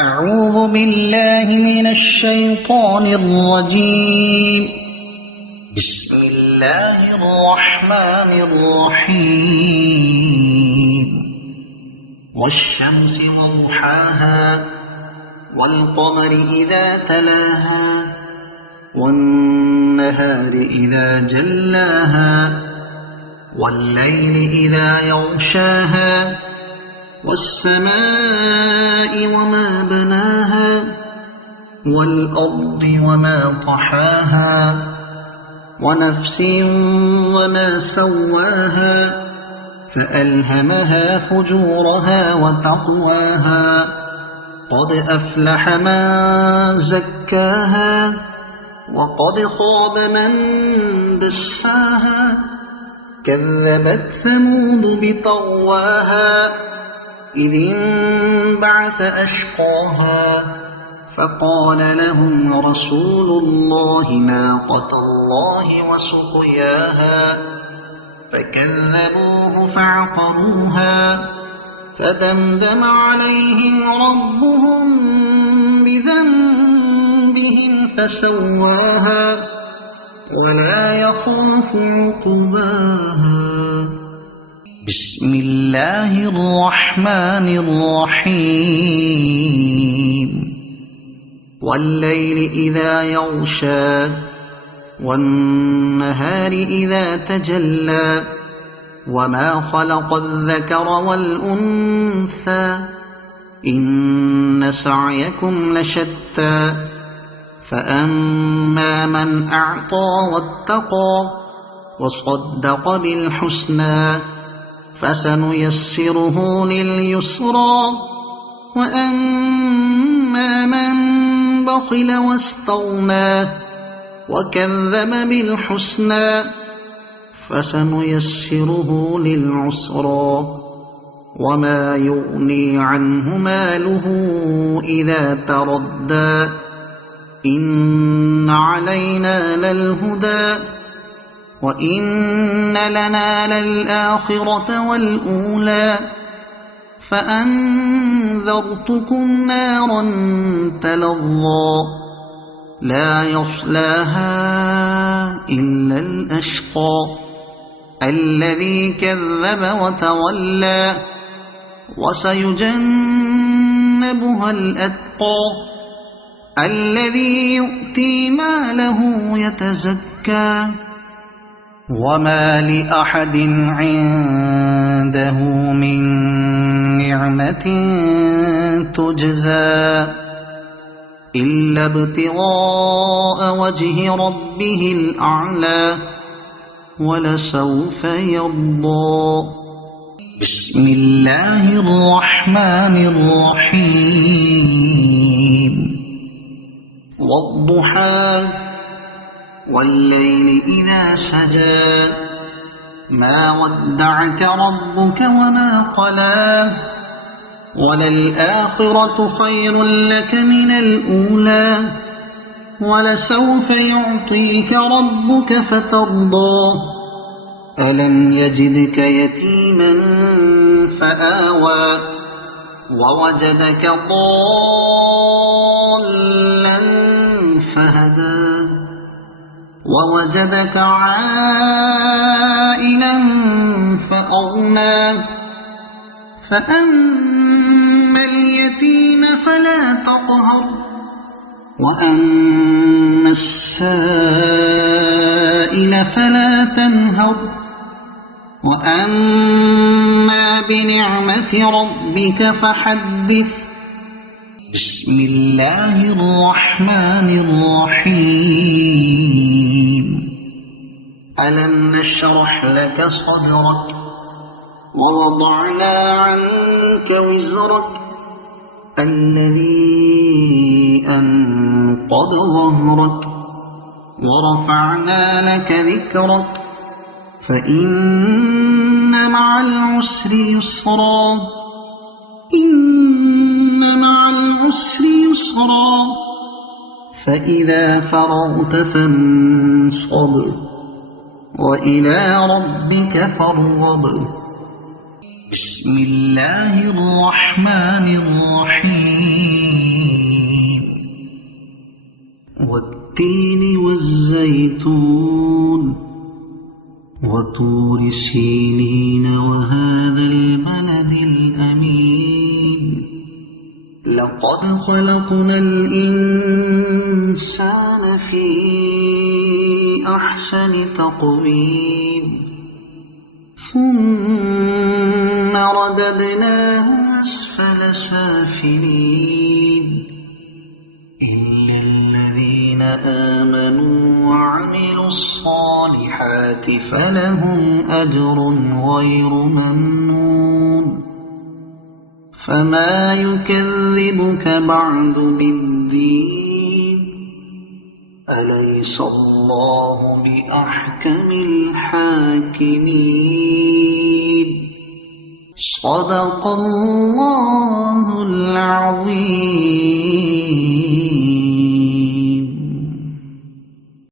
أعوذ بالله من الشيطان الرجيم. بسم الله الرحمن الرحيم. والشمس وضحاها والقمر إذا تلاها والنهار إذا جلاها والليل إذا يغشاها والسماء وما بناها والأرض وما طحاها ونفس وما سواها فألهمها فجورها وتقواها قد أفلح من زكاها وقد خاب من دساها كذبت ثمود بطغواها إذ انبعث أشقاها فقال لهم رسول الله ناقة الله وسقياها فكذبوه فعقروها فدمدم عليهم ربهم بذنبهم فسواها ولا يخاف عقباها. بسم الله الرحمن الرحيم. والليل إذا يغشى والنهار إذا تجلى وما خلق الذكر والأنثى إن سعيكم لشتى فأما من أعطى واتقى وصدق بالحسنى فسنيسره لليسرى وأما من بخل واستغنى وكذب بالحسنى فسنيسره للعسرى وما يغني عنه ماله إذا تردى إن علينا للهدى وإن لنا للآخرة والأولى فأنذرتكم نارا تلظى لا يصلاها إلا الأشقى الذي كذب وتولى وسيجنبها الأتقى الذي يؤتي ماله يتزكى وما لأحد عنده من نعمة تجزى إلا ابتغاء وجه ربه الأعلى ولسوف يرضى. بسم الله الرحمن الرحيم. والضحى والليل إذا سجى ما ودعك ربك وما قلى وللآخرة خير لك من الأولى ولسوف يعطيك ربك فترضى ألم يجدك يتيما فآوى ووجدك ضالا فهدى ووجدك عائلا فأغنى فأما اليتيم فلا تقهر وأما السائل فلا تنهر وأما بنعمة ربك فحدث. بسم الله الرحمن الرحيم. ألم نشرح لك صدرك ووضعنا عنك وزرك الذي أنقض ظهرك ورفعنا لك ذكرك فإن مع العسر يسرا إن مع العسر يسرا فإذا فرغت فانصب وإلى ربك فارغب. بسم الله الرحمن الرحيم. والتين والزيتون وطور سينين وهذا البلد الأمين لقد خلقنا الإنسان في أحسن تقويم ثم رددناه أسفل سافلين إلا الذين آمنوا وعملوا الصالحات فلهم أجر غير ممنون فما يكذبك بعد بالدين أليس الله بأحكم الحاكمين صدق الله العظيم.